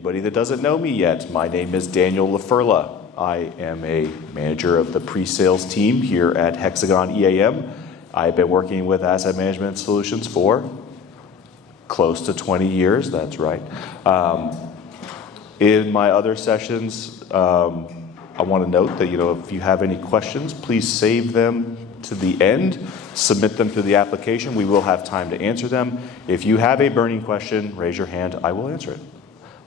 Anybody that doesn't know me yet, my name is Daniel LaFurla. I am a manager of the pre-sales team here at HxGN EAM. I've been working with asset management solutions for close to 20 years, that's right. In my other sessions, I want to note that if you have any questions, please save them to the end, submit them to the application. We will have time to answer them. If you have a burning question, raise your hand, I will answer it.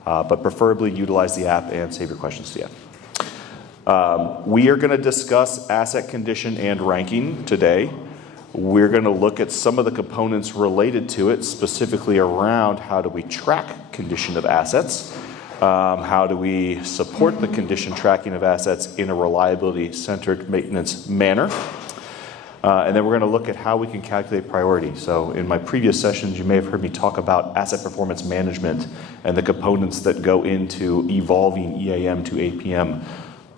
But preferably utilize the app and save your questions to the end. We are going to discuss asset condition and ranking today. We're going to look at some of the components related to it, specifically around how do we track condition of assets, how do we support the condition tracking of assets in a reliability-centered maintenance manner, and then we're going to look at how we can calculate priority. So in my previous sessions, you may have heard me talk about asset performance management and the components that go into evolving EAM to APM.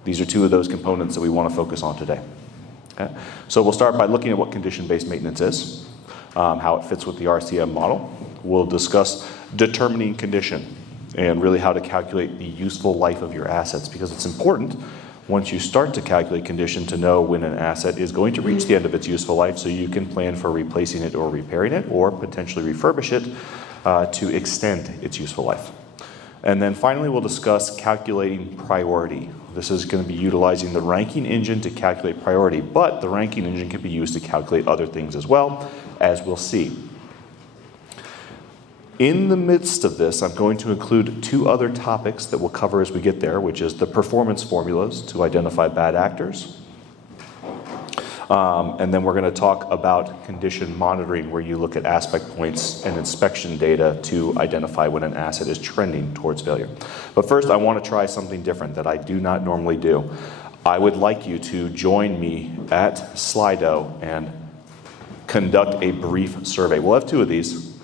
These are two of those components that we want to focus on today. Okay? So we'll start by looking at what condition-based maintenance is, how it fits with the RCM model. We'll discuss determining condition and really how to calculate the useful life of your assets, because it's important once you start to calculate condition to know when an asset is going to reach the end of its useful life so you can plan for replacing it or repairing it or potentially refurbish it to extend its useful life. And then finally, we'll discuss calculating priority. This is going to be utilizing the ranking engine to calculate priority, but the ranking engine can be used to calculate other things as well, as we'll see. In the midst of this, I'm going to include two other topics that we'll cover as we get there, which is the performance formulas to identify bad actors. And then we're going to talk about condition monitoring, where you look at aspect points and inspection data to identify when an asset is trending towards failure. But first, I want to try something different that I do not normally do. I would like you to join me at Slido and conduct a brief survey. We'll have two of these.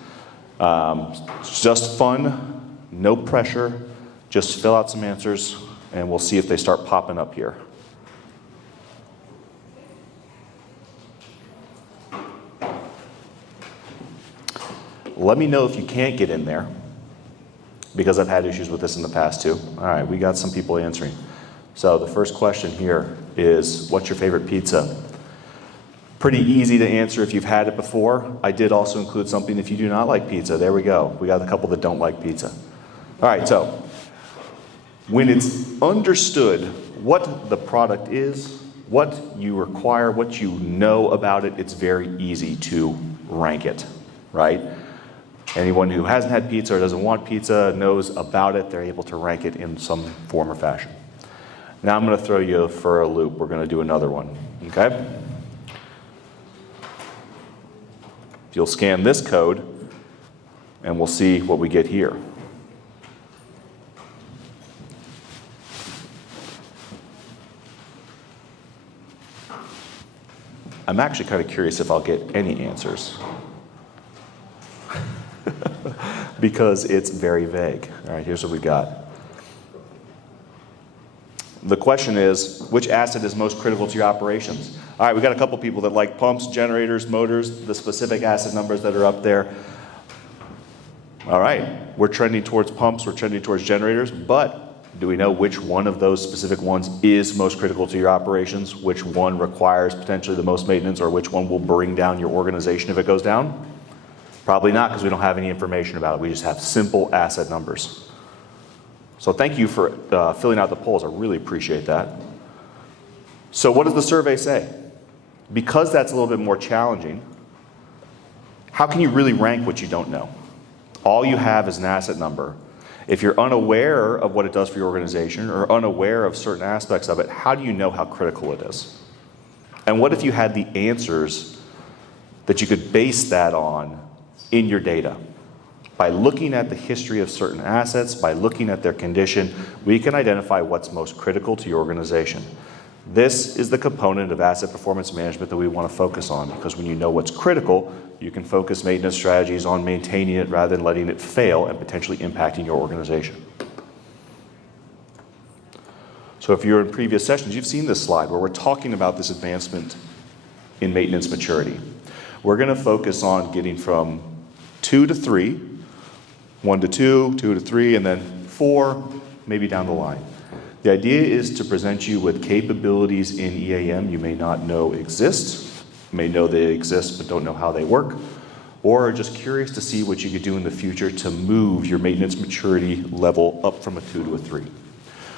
Just fun, no pressure, just fill out some answers, and we'll see if they start popping up here. Let me know if you can't get in there, because I've had issues with this in the past too. All right, we got some people answering. So the first question here is, what's your favorite pizza? Pretty easy to answer if you've had it before. I did also include something if you do not like pizza. There we go. We got a couple that don't like pizza. All right, so when it's understood what the product is, what you require, what you know about it, it's very easy to rank it, right? Anyone who hasn't had pizza or doesn't want pizza knows about it. They're able to rank it in some form or fashion. Now I'm going to throw you for a loop. We're going to do another one, okay? You'll scan this code, and we'll see what we get here. I'm actually kind of curious if I'll get any answers. Because it's very vague. All right, here's what we got. The question is, which asset is most critical to your operations? All right, we got a couple people that like pumps, generators, motors, the specific asset numbers that are up there. All right, we're trending towards pumps, we're trending towards generators, but do we know which one of those specific ones is most critical to your operations? Which one requires potentially the most maintenance, or which one will bring down your organization if it goes down? Probably not, because we don't have any information about it. We just have simple asset numbers. So thank you for filling out the polls. I really appreciate that. So what does the survey say? Because that's a little bit more challenging, how can you really rank what you don't know? All you have is an asset number. If you're unaware of what it does for your organization or unaware of certain aspects of it, how do you know how critical it is? And what if you had the answers that you could base that on in your data? By looking at the history of certain assets, by looking at their condition, we can identify what's most critical to your organization. This is the component of asset performance management that we want to focus on, because when you know what's critical, you can focus maintenance strategies on maintaining it rather than letting it fail and potentially impacting your organization. So if you're in previous sessions, you've seen this slide where we're talking about this advancement in maintenance maturity. We're going to focus on getting from 2 to 3, 1 to 2, 2 to 3, and then 4 4, maybe down the line. The idea is to present you with capabilities in EAM you may not know exist, may know they exist but don't know how they work, or are just curious to see what you could do in the future to move your maintenance maturity level up from a 2 to a 3.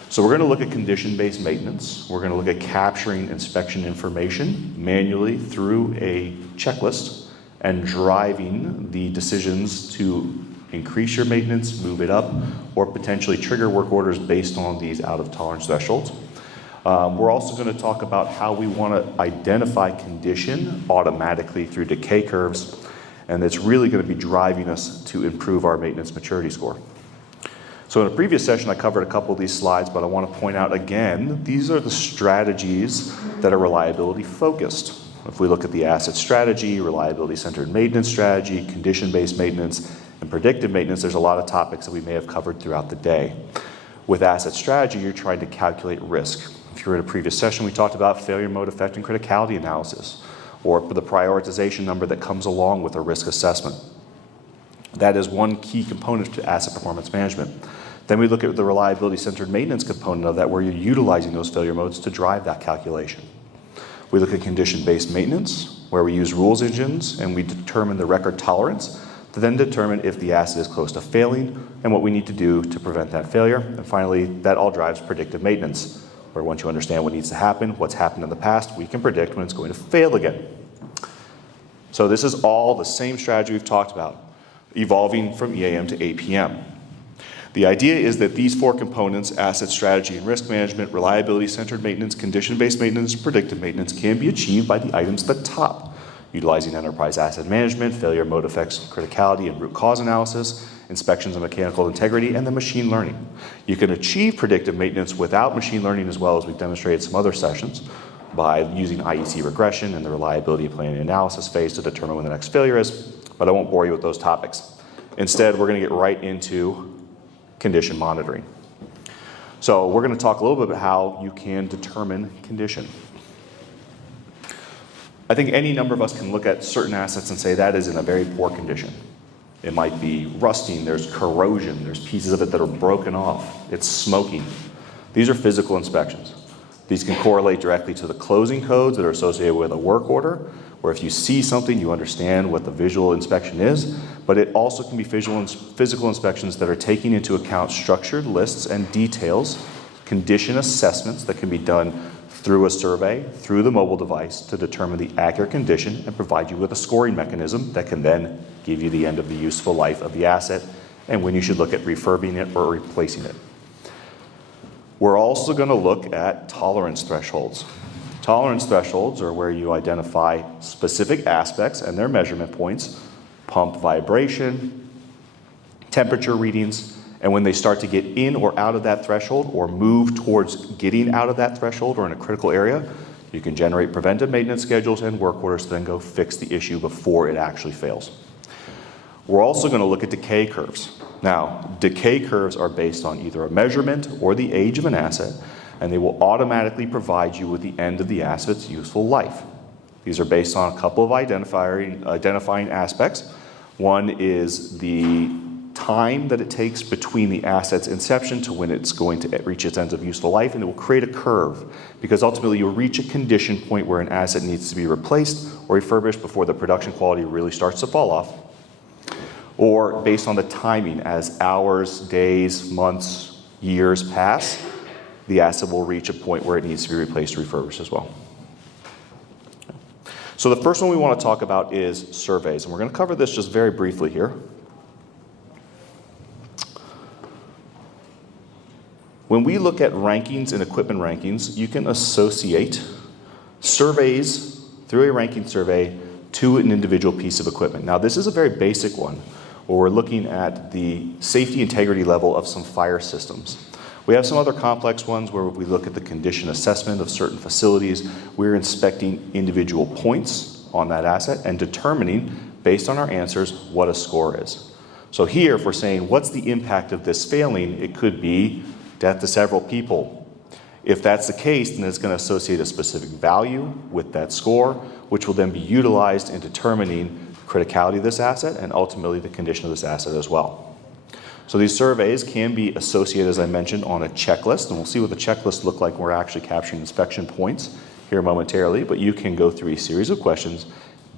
So we're going to look at condition-based maintenance. We're going to look at capturing inspection information manually through a checklist and driving the decisions to increase your maintenance, move it up, or potentially trigger work orders based on these out-of-tolerance thresholds. We're also going to talk about how we want to identify condition automatically through decay curves, and it's really going to be driving us to improve our maintenance maturity score. So in a previous session, I covered a couple of these slides, but I want to point out again, these are the strategies that are reliability focused. If we look at the asset strategy, reliability-centered maintenance strategy, condition-based maintenance, and predictive maintenance, there's a lot of topics that we may have covered throughout the day. With asset strategy, you're trying to calculate risk. If you were in a previous session, we talked about failure mode effect and criticality analysis, or the prioritization number that comes along with a risk assessment. That is one key component to asset performance management. Then we look at the reliability-centered maintenance component of that, where you're utilizing those failure modes to drive that calculation. We look at condition-based maintenance, where we use rules engines and we determine the record tolerance to then determine if the asset is close to failing and what we need to do to prevent that failure. And finally, that all drives predictive maintenance, where once you understand what needs to happen, what's happened in the past, we can predict when it's going to fail again. So this is all the same strategy we've talked about, evolving from EAM to APM. The idea is that these 4 components, asset strategy and risk management, reliability-centered maintenance, condition-based maintenance, predictive maintenance, can be achieved by the items at the top, utilizing enterprise asset management, failure mode effects, criticality, and root cause analysis, inspections of mechanical integrity, and then machine learning. You can achieve predictive maintenance without machine learning as well, as we've demonstrated in some other sessions, by using IEC regression and the reliability planning analysis phase to determine when the next failure is, but I won't bore you with those topics. Instead, we're going to get right into condition monitoring. So we're going to talk a little bit about how you can determine condition. I think any number of us can look at certain assets and say that is in a very poor condition. It might be rusting, there's corrosion, there's pieces of it that are broken off, it's smoking. These are physical inspections. These can correlate directly to the closing codes that are associated with a work order, where if you see something, you understand what the visual inspection is, but it also can be physical inspections that are taking into account structured lists and details, condition assessments that can be done through a survey, through the mobile device, to determine the accurate condition and provide you with a scoring mechanism that can then give you the end of the useful life of the asset and when you should look at refurbing it or replacing it. We're also going to look at tolerance thresholds. Tolerance thresholds are where you identify specific aspects and their measurement points, pump vibration, temperature readings, and when they start to get in or out of that threshold or move towards getting out of that threshold or in a critical area, you can generate preventive maintenance schedules and work orders to then go fix the issue before it actually fails. We're also going to look at decay curves. Now, decay curves are based on either a measurement or the age of an asset, and they will automatically provide you with the end of the asset's useful life. These are based on a couple of identifying aspects. One is the time that it takes between the asset's inception to when it's going to reach its end of useful life, and it will create a curve, because ultimately you'll reach a condition point where an asset needs to be replaced or refurbished before the production quality really starts to fall off. Or based on the timing, as hours, days, months, years pass, the asset will reach a point where it needs to be replaced or refurbished as well. So the first one we want to talk about is surveys, and we're going to cover this just very briefly here. When we look at rankings and equipment rankings, you can associate surveys through a ranking survey to an individual piece of equipment. Now, this is a very basic one, where we're looking at the safety integrity level of some fire systems. We have some other complex ones where we look at the condition assessment of certain facilities. We're inspecting individual points on that asset and determining, based on our answers, what a score is. So here, if we're saying, what's the impact of this failing, it could be death to several people. If that's the case, then it's going to associate a specific value with that score, which will then be utilized in determining the criticality of this asset and ultimately the condition of this asset as well. So these surveys can be associated, as I mentioned, on a checklist, and we'll see what the checklist look like when we're actually capturing inspection points here momentarily, but you can go through a series of questions.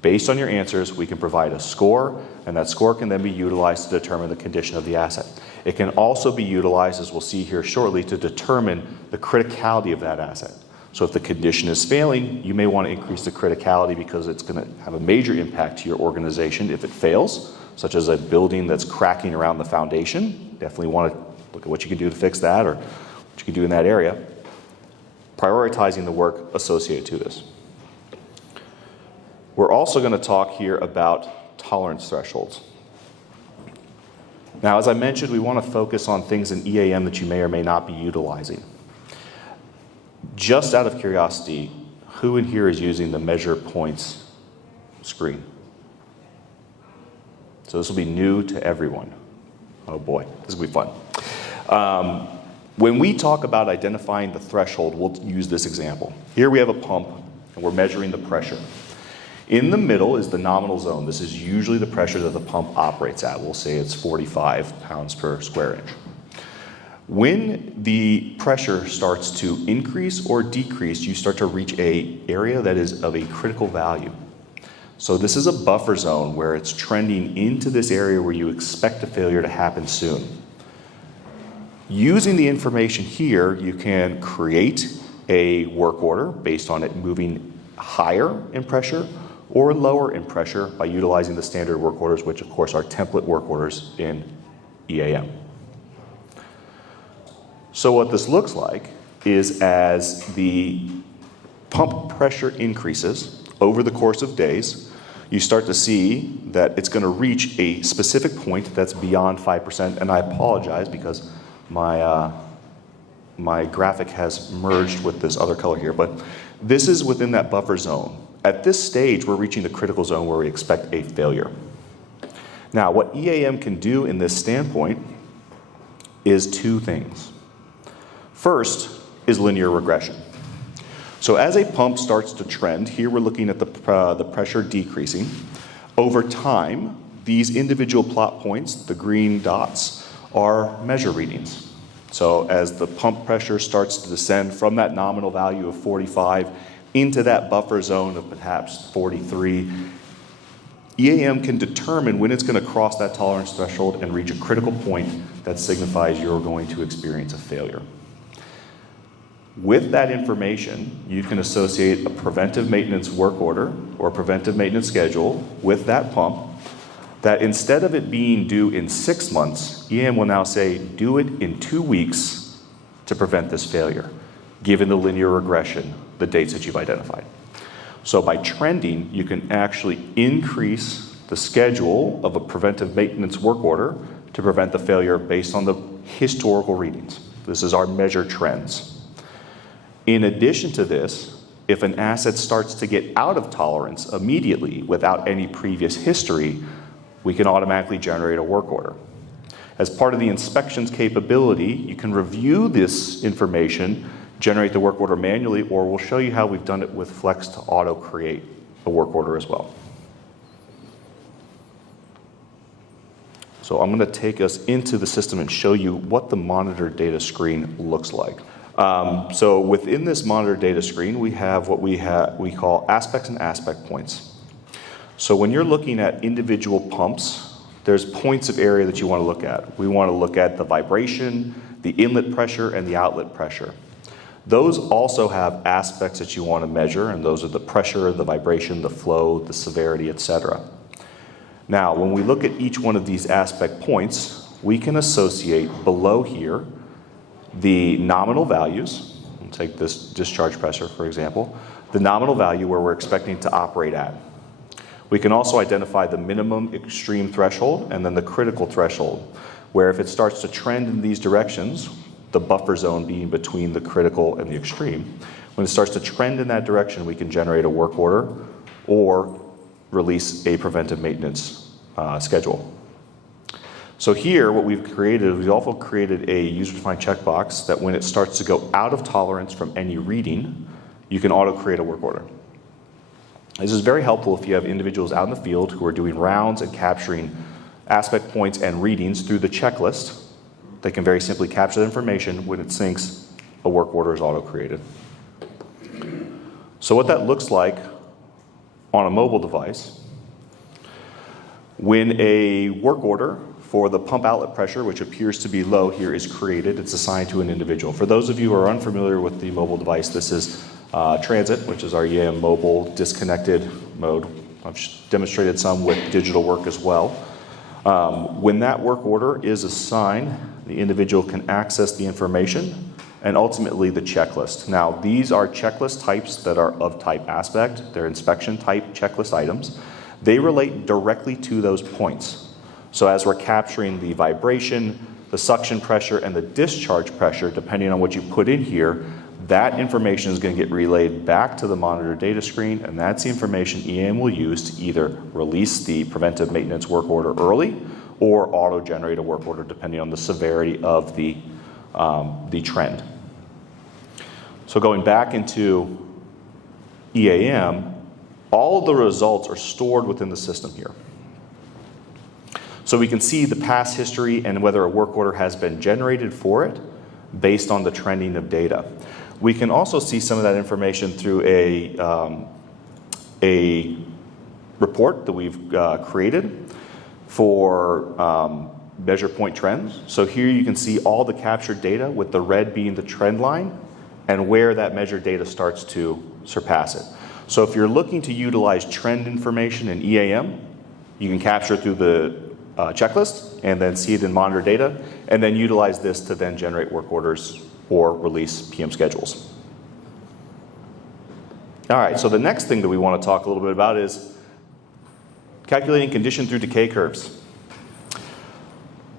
Based on your answers, we can provide a score, and that score can then be utilized to determine the condition of the asset. It can also be utilized, as we'll see here shortly, to determine the criticality of that asset. So if the condition is failing, you may want to increase the criticality because it's going to have a major impact to your organization if it fails, such as a building that's cracking around the foundation. Definitely want to look at what you can do to fix that or what you can do in that area. Prioritizing the work associated to this. We're also going to talk here about tolerance thresholds. Now, as I mentioned, we want to focus on things in EAM that you may or may not be utilizing. Just out of curiosity, who in here is using the measure points screen? So this will be new to everyone. Oh boy, this will be fun. When we talk about identifying the threshold, we'll use this example. Here we have a pump, and we're measuring the pressure. In the middle is the nominal zone. This is usually the pressure that the pump operates at. We'll say it's 45 pounds per square inch. When the pressure starts to increase or decrease, you start to reach an area that is of a critical value. So this is a buffer zone where it's trending into this area where you expect a failure to happen soon. Using the information here, you can create a work order based on it moving higher in pressure or lower in pressure by utilizing the standard work orders, which of course are template work orders in EAM. So what this looks like is as the pump pressure increases over the course of days, you start to see that it's going to reach a specific point that's beyond 5%. And I apologize because my graphic has merged with this other color here, but this is within that buffer zone. At this stage, we're reaching the critical zone where we expect a failure. Now, what EAM can do in this standpoint is two things. First is linear regression. So as a pump starts to trend, here we're looking at the pressure decreasing. Over time, these individual plot points, the green dots, are measure readings. So as the pump pressure starts to descend from that nominal value of 45 into that buffer zone of perhaps 43, EAM can determine when it's going to cross that tolerance threshold and reach a critical point that signifies you're going to experience a failure. With that information, you can associate a preventive maintenance work order or preventive maintenance schedule with that pump that instead of it being due in 6 months, EAM will now say do it in 2 weeks to prevent this failure, given the linear regression, the dates that you've identified. So by trending, you can actually increase the schedule of a preventive maintenance work order to prevent the failure based on the historical readings. This is our measured trends. In addition to this, if an asset starts to get out of tolerance immediately without any previous history, we can automatically generate a work order. As part of the inspections capability, you can review this information, generate the work order manually, or we'll show you how we've done it with Flex to auto-create a work order as well. So I'm going to take us into the system and show you what the monitor data screen looks like. So within this monitor data screen, we have what we call aspects and aspect points. So when you're looking at individual pumps, there's points of area that you want to look at. We want to look at the vibration, the inlet pressure, and the outlet pressure. Those also have aspects that you want to measure, and those are the pressure, the vibration, the flow, the severity, etc. Now, when we look at each one of these aspect points, we can associate below here the nominal values. We'll take this discharge pressure, for example, the nominal value where we're expecting to operate at. We can also identify the minimum extreme threshold and then the critical threshold, where if it starts to trend in these directions, the buffer zone being between the critical and the extreme, when it starts to trend in that direction, we can generate a work order or release a preventive maintenance schedule. So here, what we've created, we've also created a user-defined checkbox that when it starts to go out of tolerance from any reading, you can auto-create a work order. This is very helpful if you have individuals out in the field who are doing rounds and capturing aspect points and readings through the checklist. They can very simply capture the information. When it syncs, a work order is auto-created. So what that looks like on a mobile device, when a work order for the pump outlet pressure, which appears to be low here, is created, it's assigned to an individual. For those of you who are unfamiliar with the mobile device, this is Transit, which is our EAM mobile disconnected mode. I've demonstrated some with digital work as well. When that work order is assigned, the individual can access the information and ultimately the checklist. Now, these are checklist types that are of type aspect. They're inspection type checklist items. They relate directly to those points. So as we're capturing the vibration, the suction pressure, and the discharge pressure, depending on what you put in here, that information is going to get relayed back to the monitor data screen, and that's the information EAM will use to either release the preventive maintenance work order early or auto-generate a work order depending on the severity of the trend. So going back into EAM, all of the results are stored within the system here. So we can see the past history and whether a work order has been generated for it based on the trending of data. We can also see some of that information through a report that we've created for measure point trends. So here you can see all the captured data with the red being the trend line and where that measured data starts to surpass it. So if you're looking to utilize trend information in EAM, you can capture it through the checklist and then see it in monitor data and then utilize this to then generate work orders or release PM schedules. All right, so the next thing that we want to talk a little bit about is calculating condition through decay curves.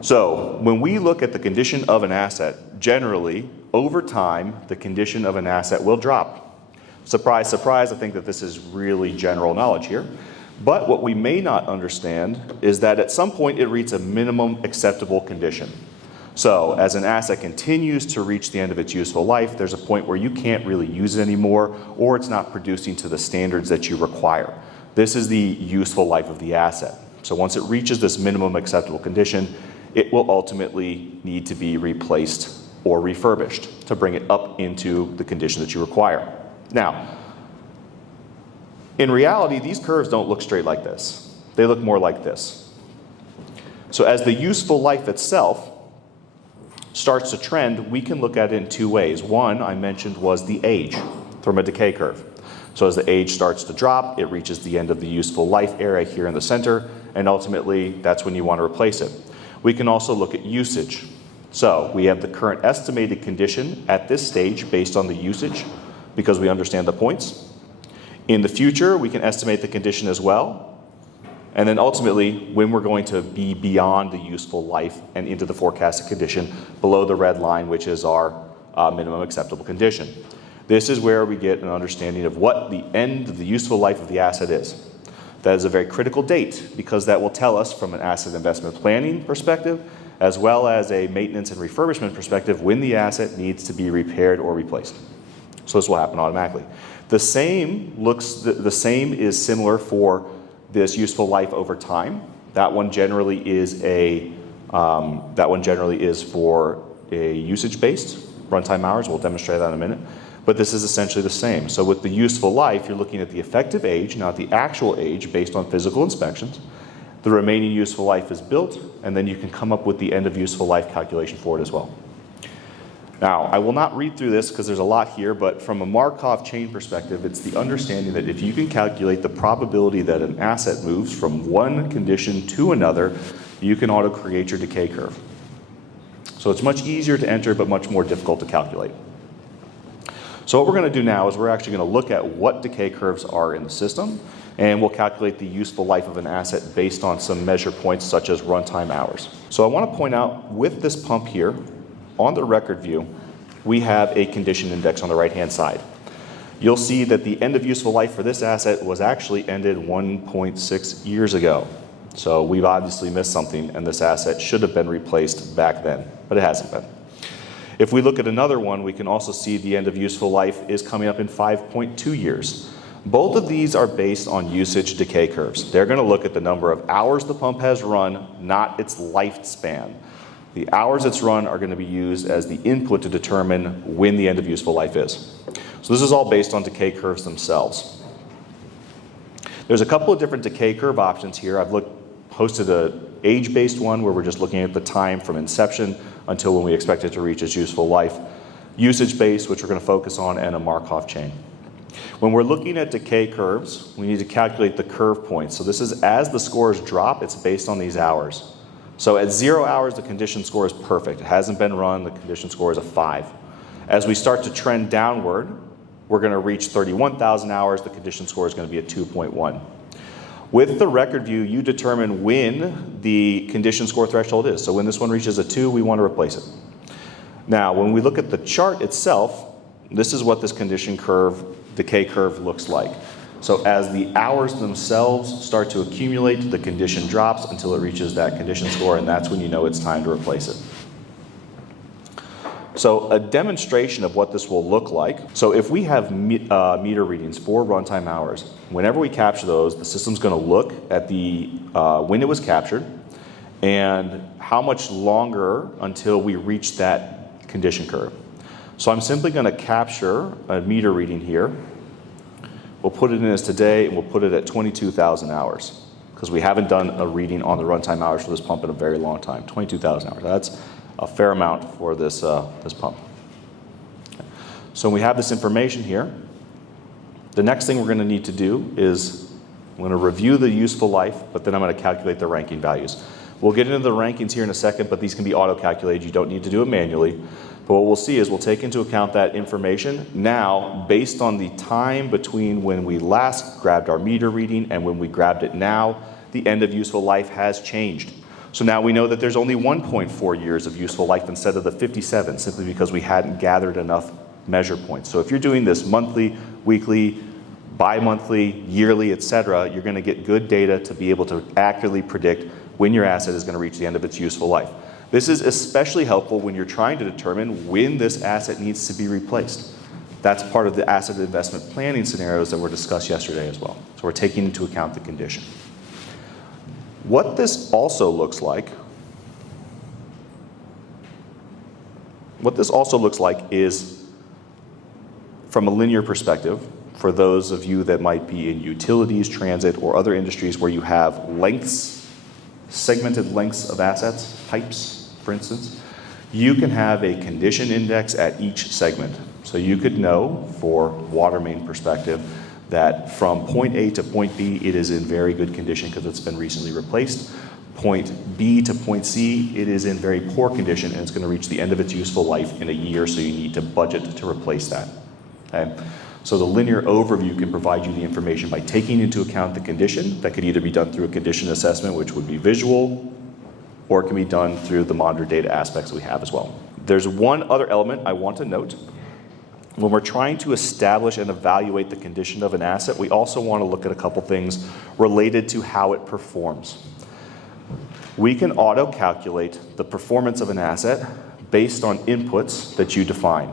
So when we look at the condition of an asset, generally, over time, the condition of an asset will drop. Surprise, surprise, I think that this is really general knowledge here. But what we may not understand is that at some point it reaches a minimum acceptable condition. So as an asset continues to reach the end of its useful life, there's a point where you can't really use it anymore, or it's not producing to the standards that you require. This is the useful life of the asset. So once it reaches this minimum acceptable condition, it will ultimately need to be replaced or refurbished to bring it up into the condition that you require. Now, in reality, these curves don't look straight like this. They look more like this. So as the useful life itself starts to trend, we can look at it in two ways. One, I mentioned, was the age from a decay curve. So as the age starts to drop, it reaches the end of the useful life area here in the center, and ultimately, that's when you want to replace it. We can also look at usage. So we have the current estimated condition at this stage based on the usage, because we understand the points. In the future, we can estimate the condition as well. And then ultimately, when we're going to be beyond the useful life and into the forecasted condition below the red line, which is our minimum acceptable condition. This is where we get an understanding of what the end of the useful life of the asset is. That is a very critical date because that will tell us from an asset investment planning perspective, as well as a maintenance and refurbishment perspective, when the asset needs to be repaired or replaced. So this will happen automatically. The same is similar for this useful life over time. That one generally is for a usage-based runtime hours. We'll demonstrate that in a minute. But this is essentially the same. So with the useful life, you're looking at the effective age, not the actual age based on physical inspections. The remaining useful life is built, and then you can come up with the end of useful life calculation for it as well. Now, I will not read through this because there's a lot here, but from a Markov chain perspective, it's the understanding that if you can calculate the probability that an asset moves from one condition to another, you can auto-create your decay curve. So it's much easier to enter, but much more difficult to calculate. So what we're going to do now is we're actually going to look at what decay curves are in the system, and we'll calculate the useful life of an asset based on some measure points such as runtime hours. So I want to point out with this pump here, on the record view, we have a condition index on the right-hand side. You'll see that the end of useful life for this asset was actually ended 1.6 years ago. So we've obviously missed something, and this asset should have been replaced back then, but it hasn't been. If we look at another one, we can also see the end of useful life is coming up in 5.2 years. Both of these are based on usage decay curves. They're going to look at the number of hours the pump has run, not its lifespan. The hours it's run are going to be used as the input to determine when the end of useful life is. So this is all based on decay curves themselves. There's a couple of different decay curve options here. I've posted an age-based one where we're just looking at the time from inception until when we expect it to reach its useful life. Usage-based, which we're going to focus on, and a Markov chain. When we're looking at decay curves, we need to calculate the curve points. So this is as the scores drop, it's based on these hours. So at 0 hours, the condition score is perfect. It hasn't been run, the condition score is a 5. As we start to trend downward, we're going to reach 31,000 hours, the condition score is going to be a 2.1. With the record view, you determine when the condition score threshold is. So when this one reaches a 2, we want to replace it. Now, when we look at the chart itself, this is what this condition curve, decay curve looks like. So as the hours themselves start to accumulate, the condition drops until it reaches that condition score, and that's when you know it's time to replace it. So a demonstration of what this will look like. So if we have meter readings for runtime hours, whenever we capture those, the system's going to look at the when it was captured and how much longer until we reach that condition curve. So I'm simply going to capture a meter reading here. We'll put it in as today, and we'll put it at 22,000 hours because we haven't done a reading on the runtime hours for this pump in a very long time. 22,000 hours. That's a fair amount for this, this pump. So when we have this information here, the next thing we're going to need to do is I'm going to review the useful life, but then I'm going to calculate the ranking values. We'll get into the rankings here in a second, but these can be auto-calculated. You don't need to do it manually. But what we'll see is we'll take into account that information now based on the time between when we last grabbed our meter reading and when we grabbed it now, the end of useful life has changed. So now we know that there's only 1.4 years of useful life instead of the 57, simply because we hadn't gathered enough measure points. So if you're doing this monthly, weekly, bi-monthly, yearly, etc., you're going to get good data to be able to accurately predict when your asset is going to reach the end of its useful life. This is especially helpful when you're trying to determine when this asset needs to be replaced. That's part of the asset investment planning scenarios that were discussed yesterday as well. So we're taking into account the condition. What this also looks like, is from a linear perspective, for those of you that might be in utilities, transit, or other industries where you have lengths, segmented lengths of assets, pipes, for instance, you can have a condition index at each segment. So you could know, for water main perspective, that from point A to point B, it is in very good condition because it's been recently replaced. Point B to point C, it is in very poor condition and it's going to reach the end of its useful life in a year, so you need to budget to replace that. Okay? So the linear overview can provide you the information by taking into account the condition. That could either be done through a condition assessment, which would be visual, or it can be done through the monitor data aspects that we have as well. There's one other element I want to note. When we're trying to establish and evaluate the condition of an asset, we also want to look at a couple things related to how it performs. We can auto-calculate the performance of an asset based on inputs that you define.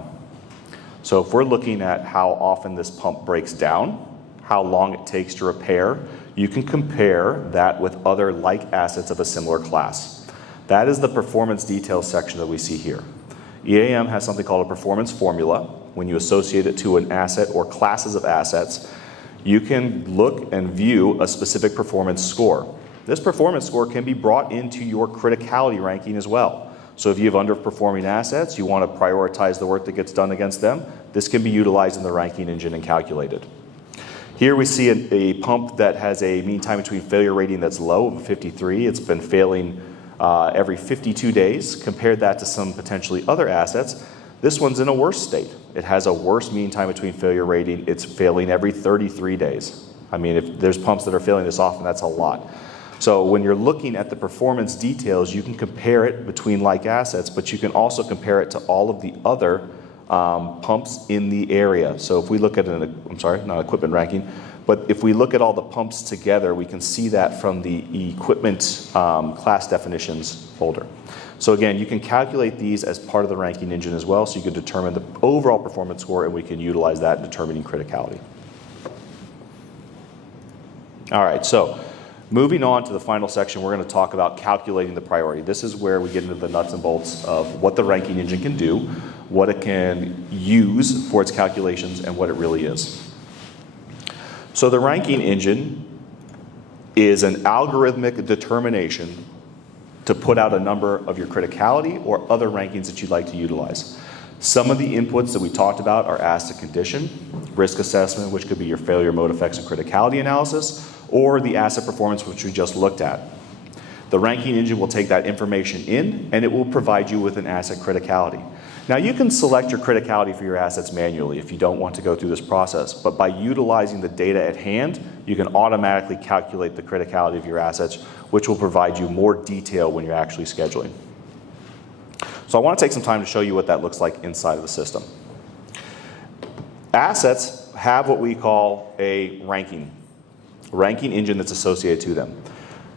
So if we're looking at how often this pump breaks down, how long it takes to repair, you can compare that with other like assets of a similar class. That is the performance details section that we see here. EAM has something called a performance formula. When you associate it to an asset or classes of assets, you can look and view a specific performance score. This performance score can be brought into your criticality ranking as well. So if you have underperforming assets, you want to prioritize the work that gets done against them, this can be utilized in the ranking engine and calculated. Here we see a pump that has a mean time between failure rating that's low of 53. It's been failing every 52 days. Compared that to some potentially other assets, this one's in a worse state. It has a worse mean time between failure rating. It's failing every 33 days. I mean, if there's pumps that are failing this often, that's a lot. So when you're looking at the performance details, you can compare it between like assets, but you can also compare it to all of the other pumps in the area. So if we look at not equipment ranking, but if we look at all the pumps together, we can see that from the equipment class definitions folder. So again, you can calculate these as part of the ranking engine as well, so you can determine the overall performance score, and we can utilize that in determining criticality. All right, so moving on to the final section, we're going to talk about calculating the priority. This is where we get into the nuts and bolts of what the ranking engine can do, what it can use for its calculations, and what it really is. So the ranking engine is an algorithmic determination to put out a number of your criticality or other rankings that you'd like to utilize. Some of the inputs that we talked about are asset condition, risk assessment, which could be your failure mode effects and criticality analysis, or the asset performance, which we just looked at. The ranking engine will take that information in, and it will provide you with an asset criticality. Now, you can select your criticality for your assets manually if you don't want to go through this process, but by utilizing the data at hand, you can automatically calculate the criticality of your assets, which will provide you more detail when you're actually scheduling. So I want to take some time to show you what that looks like inside of the system. Assets have what we call a ranking engine that's associated to them.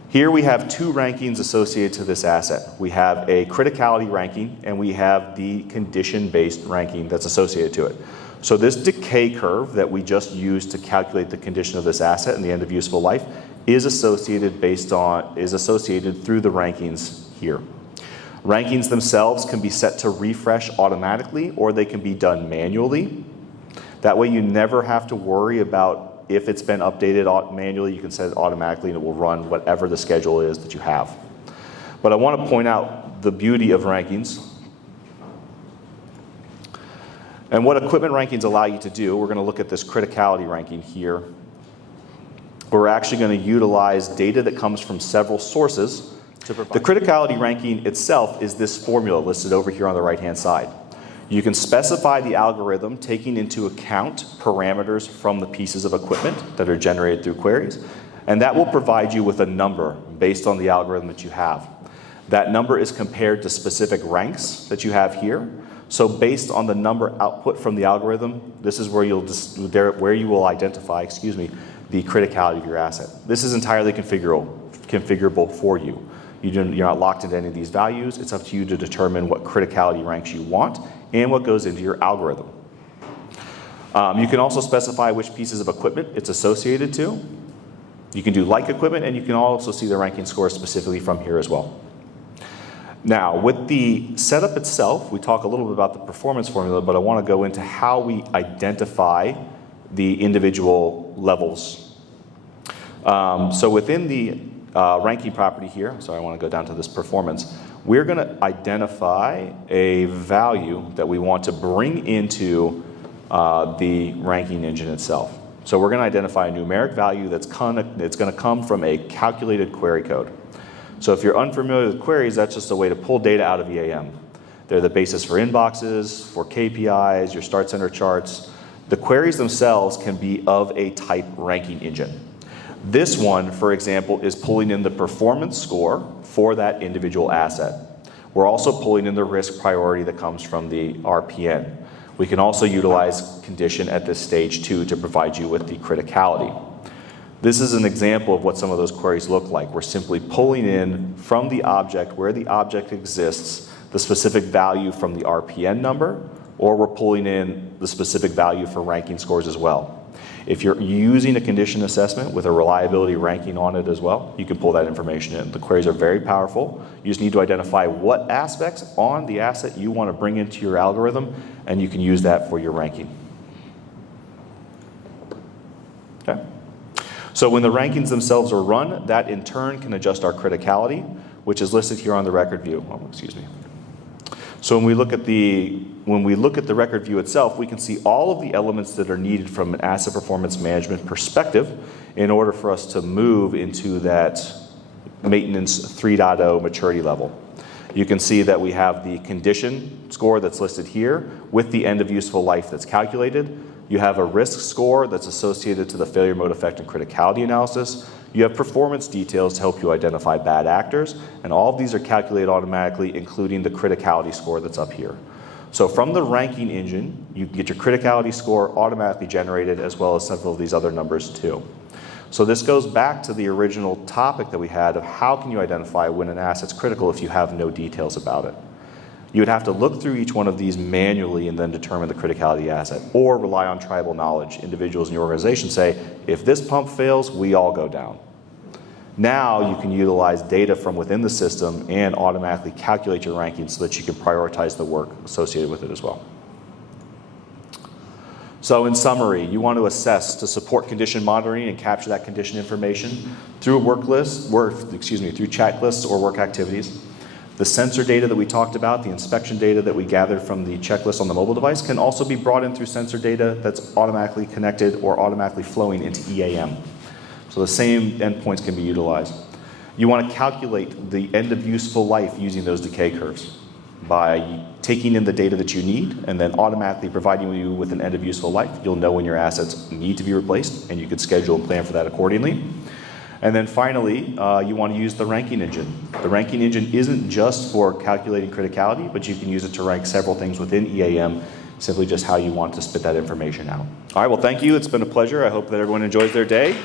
Here we have two rankings associated to this asset. We have a criticality ranking and we have the condition-based ranking that's associated to it. So this decay curve that we just used to calculate the condition of this asset and the end of useful life is associated through the rankings here. Rankings themselves can be set to refresh automatically or they can be done manually. That way you never have to worry about if it's been updated manually. You can set it automatically and it will run whatever the schedule is that you have. But I want to point out the beauty of rankings and what equipment rankings allow you to do. We're going to look at this criticality ranking here. We're actually going to utilize data that comes from several sources. The criticality ranking itself is this formula listed over here on the right-hand side. You can specify the algorithm taking into account parameters from the pieces of equipment that are generated through queries, and that will provide you with a number based on the algorithm that you have. That number is compared to specific ranks that you have here. So based on the number output from the algorithm, this is where you will identify, the criticality of your asset. This is entirely configurable for you. You're not locked into any of these values. It's up to you to determine what criticality ranks you want and what goes into your algorithm. You can also specify which pieces of equipment it's associated to. You can do like equipment, and you can also see the ranking score specifically from here as well. Now, with the setup itself, we talk a little bit about the performance formula, but I want to go into how we identify the individual levels. So within the ranking property here, I want to go down to this performance. We're going to identify a value that we want to bring into the ranking engine itself. So we're going to identify a numeric value that's going to come from a calculated query code. So if you're unfamiliar with queries, that's just a way to pull data out of EAM. They're the basis for inboxes, for KPIs, your start center charts. The queries themselves can be of a type ranking engine. This one, for example, is pulling in the performance score for that individual asset. We're also pulling in the risk priority that comes from the RPN. We can also utilize condition at this stage too to provide you with the criticality. This is an example of what some of those queries look like. We're simply pulling in from the object where the object exists the specific value from the RPN number, or we're pulling in the specific value for ranking scores as well. If you're using a condition assessment with a reliability ranking on it as well, you can pull that information in. The queries are very powerful. You just need to identify what aspects on the asset you want to bring into your algorithm, and you can use that for your ranking. Okay. So when the rankings themselves are run, that in turn can adjust our criticality, which is listed here on the record view. So when we look at the record view itself, we can see all of the elements that are needed from an asset performance management perspective in order for us to move into that maintenance 3.0 maturity level. You can see that we have the condition score that's listed here with the end of useful life that's calculated. You have a risk score that's associated to the failure mode effect and criticality analysis. You have performance details to help you identify bad actors, and all of these are calculated automatically, including the criticality score that's up here. So from the ranking engine, you can get your criticality score automatically generated, as well as several of these other numbers too. So this goes back to the original topic that we had of how can you identify when an asset's critical if you have no details about it. You would have to look through each one of these manually and then determine the criticality of the asset, or rely on tribal knowledge. Individuals in your organization say, if this pump fails, we all go down. Now you can utilize data from within the system and automatically calculate your ranking so that you can prioritize the work associated with it as well. So in summary, you want to assess to support condition monitoring and capture that condition information through a through checklists or work activities. The sensor data that we talked about, the inspection data that we gathered from the checklist on the mobile device, can also be brought in through sensor data that's automatically connected or automatically flowing into EAM. So the same endpoints can be utilized. You want to calculate the end of useful life using those decay curves by taking in the data that you need and then automatically providing you with an end of useful life. You'll know when your assets need to be replaced, and you can schedule and plan for that accordingly. And then finally, you want to use the ranking engine. The ranking engine isn't just for calculating criticality, but you can use it to rank several things within EAM, simply just how you want to spit that information out. All right, well, thank you. It's been a pleasure. I hope that everyone enjoys their day.